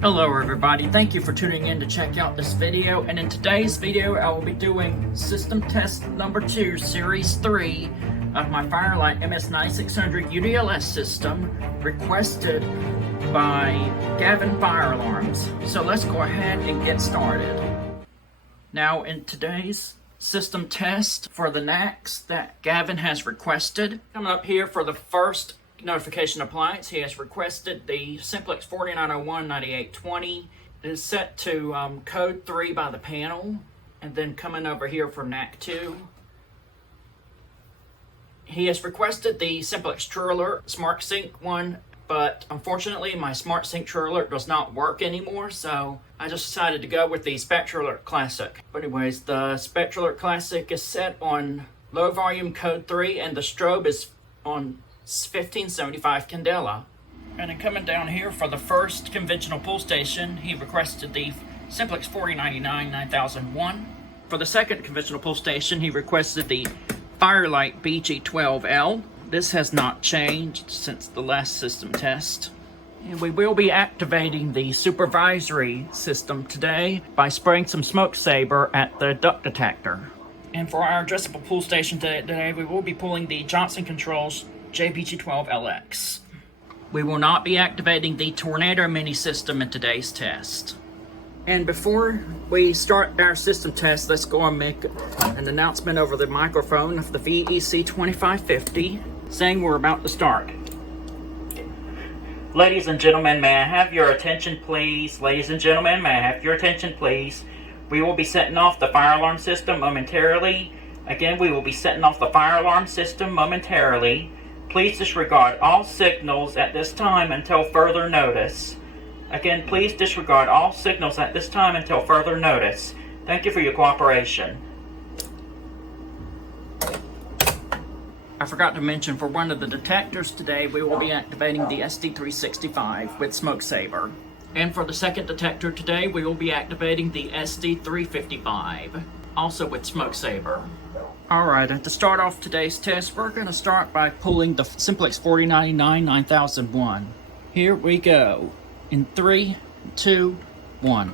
Hello everybody, thank you for tuning in to check out this video, and in today's video I will be doing system test number 2, series 3 of my Fire-Lite MS-9600 UDLS system requested by Gavin Fire Alarms. So let's go ahead and get started. Now in today's system test for the NACs that Gavin has requested, coming up here for the first notification appliance, he has requested the Simplex 4901-9820. It is set to code 3 by the panel, and then coming over here for NAC 2. He has requested the Simplex True Alert Smart Sync one, but unfortunately my Smart Sync True Alert does not work anymore, so I just decided to go with the Spectral Alert Classic. But anyways, the Spectral Alert Classic is set on low volume code 3, and the strobe is on 1575 Candela. And then coming down here for the first conventional pull station, he requested the Simplex 4099-9001. For the second conventional pull station, he requested the Fire-Lite BG12L. This has not changed since the last system test. And we will be activating the supervisory system today by spraying some smoke saber at the duct detector. And for our addressable pull station today, we will be pulling the Johnson Controls JBG12LX. We will not be activating the Tornado Mini system in today's test. And before we start our system test, let's go and make an announcement over the microphone of the VEC 2550, saying we're about to start. Ladies and gentlemen, may I have your attention please? Ladies and gentlemen, may I have your attention please? We will be setting off the fire alarm system momentarily. Again, we will be setting off the fire alarm system momentarily. Please disregard all signals at this time until further notice. Again, please disregard all signals at this time until further notice. Thank you for your cooperation. I forgot to mention, for one of the detectors today, we will be activating the SD365 with Smoke Saber. And for the second detector today, we will be activating the SD355, also with Smoke Saber. Alright, and to start off today's test, we're going to start by pulling the Simplex 4099-9001. Here we go. In 3, 2, 1.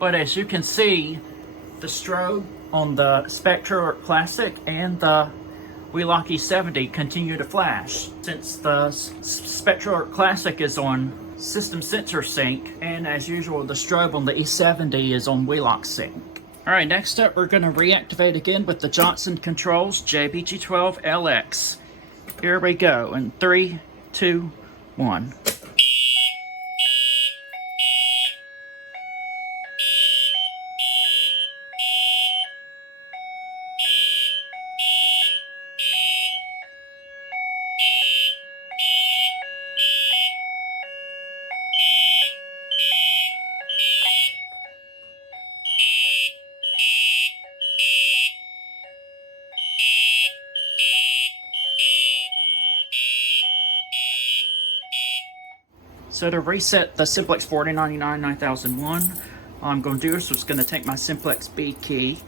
But as you can see, the strobe on the Spectral Alert Classic and the Wheelock E70 continue to flash, since the Spectral Alert Classic is on System Sensor Sync, and as usual, the strobe on the E70 is on Wheelock Sync. Alright, next up, we're going to reactivate again with the Johnson Controls JBG12LX. Here we go, in 3, 2, 1. So to reset the Simplex 4099-9001, all I'm going to do is just going to take my Simplex B key.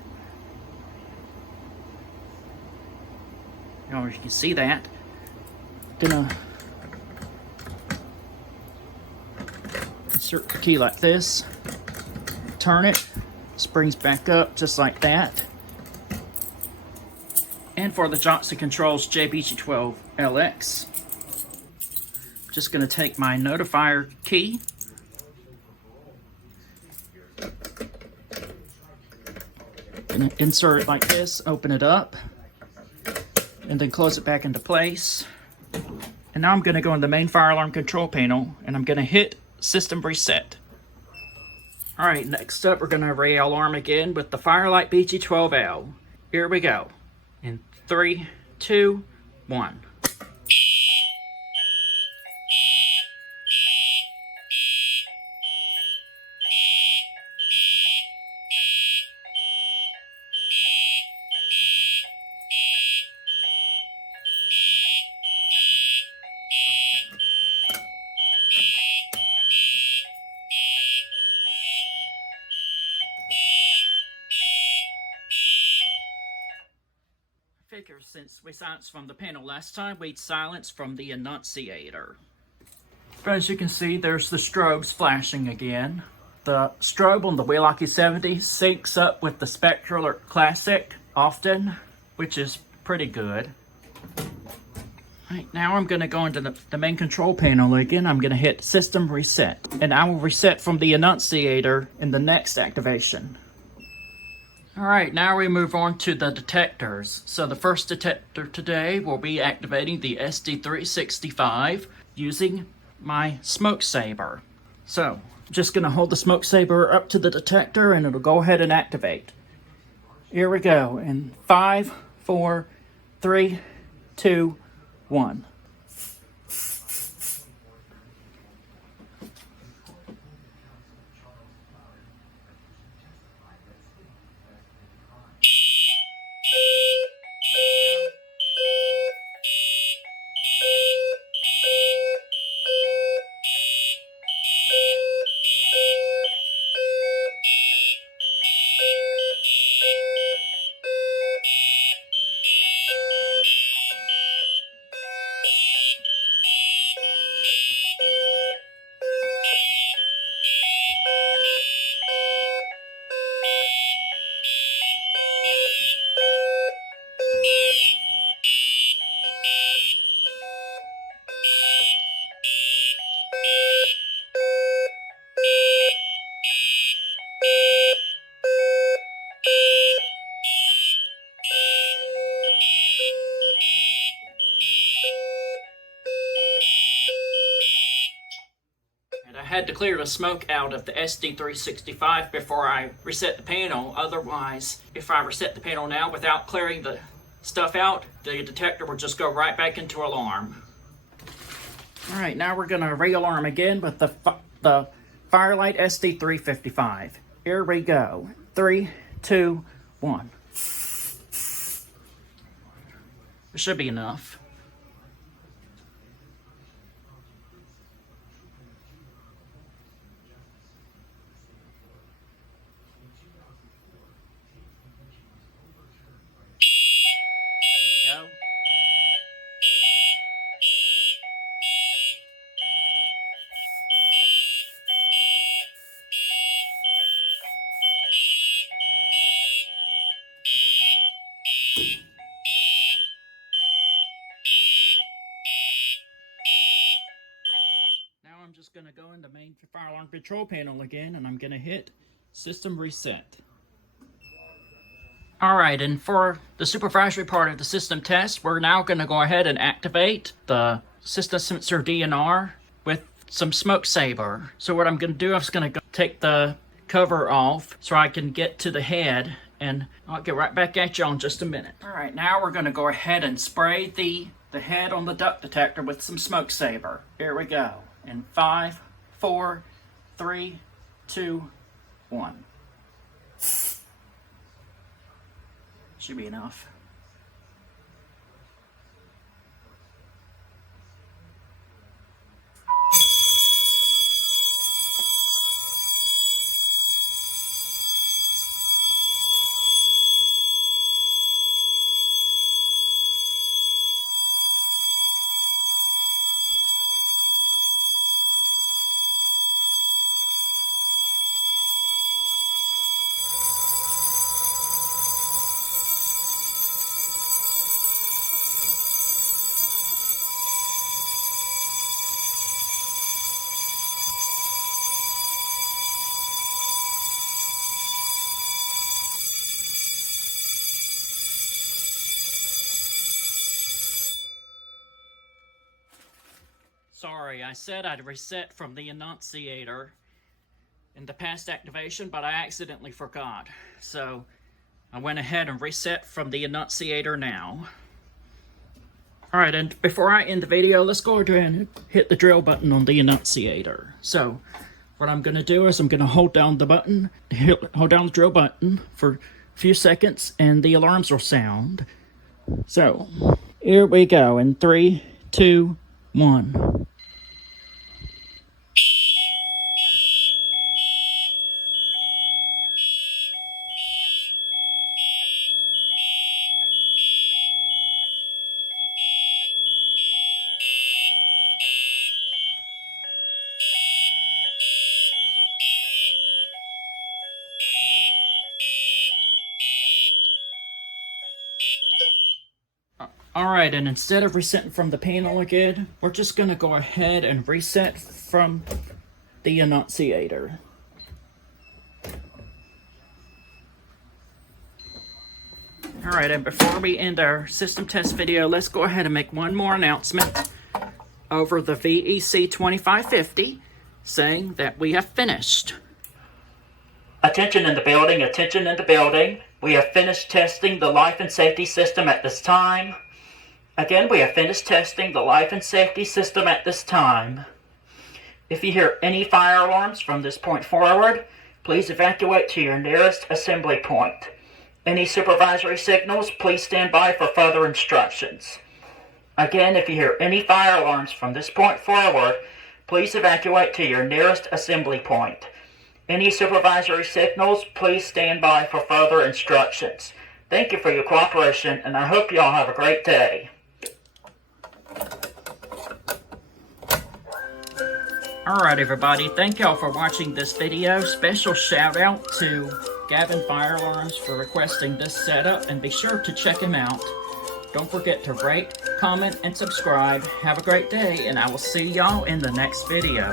You can see that. Gonna insert the key like this, turn it, springs back up just like that. And for the Johnson Controls JBG12LX, just going to take my notifier key, and insert it like this, open it up, and then close it back into place. And now I'm going to go in the main fire alarm control panel, and I'm going to hit system reset. Alright, next up we're going to re-alarm again with the Fire-Lite BG12L. Here we go. In 3, 2, 1. figure since we silenced from the panel last time, we'd silence from the annunciator. But as you can see, there's the strobes flashing again. The strobe on the Wheelocky 70 syncs up with the Spectral Alert Classic often, which is pretty good. Right, now I'm going to go into the main control panel again. I'm going to hit System Reset, and I will reset from the annunciator in the next activation. Alright, now we move on to the detectors. So the first detector today will be activating the SD365 using my smoke saber. So, I'm just going to hold the smoke saber up to the detector and it'll go ahead and activate. Here we go, in 5, 4, 3, 2, 1. I had to clear the smoke out of the SD365 before I reset the panel. Otherwise, if I reset the panel now without clearing the stuff out, the detector will just go right back into alarm. Alright, now we're going to re-alarm again with the Fire-Lite SD355. Here we go. 3, 2, 1. It should be enough. There we go. Now I'm just going to go into main fire alarm control panel again, and I'm going to hit System Reset. Alright, and for the supervisory part of the system test, we're now going to go ahead and activate the system sensor DNR with some smoke saber. So what I'm going to do, I'm just going to take the cover off so I can get to the head, and I'll get right back at you in just a minute. Alright, now we're going to go ahead and spray the head on the duct detector with some smoke saber. Here we go. In 5, 4, 3, 2, 1. Should be enough. Sorry, I said I'd reset from the annunciator in the past activation, but I accidentally forgot. So I went ahead and reset from the annunciator now. Alright, and before I end the video, let's go ahead and hit the drill button on the annunciator. So what I'm going to do is I'm going to hold down the button, hold down the drill button for a few seconds, and the alarms will sound. So here we go in 3, 2, 1. Alright, and instead of resetting from the panel again, we're just going to go ahead and reset from the annunciator. Alright, and before we end our system test video, let's go ahead and make one more announcement over the VEC 2550, saying that we have finished. Attention in the building, attention in the building. We have finished testing the life and safety system at this time. Again, we have finished testing the life and safety system at this time. If you hear any fire alarms from this point forward, please evacuate to your nearest assembly point. Any supervisory signals, please stand by for further instructions. Again, if you hear any fire alarms from this point forward, please evacuate to your nearest assembly point. Any supervisory signals, please stand by for further instructions. Thank you for your cooperation, and I hope you all have a great day. Alright everybody, thank y'all for watching this video. Special shout out to Gavin Fire Alarms for requesting this setup, and be sure to check him out. Don't forget to rate, comment, and subscribe. Have a great day, and I will see y'all in the next video.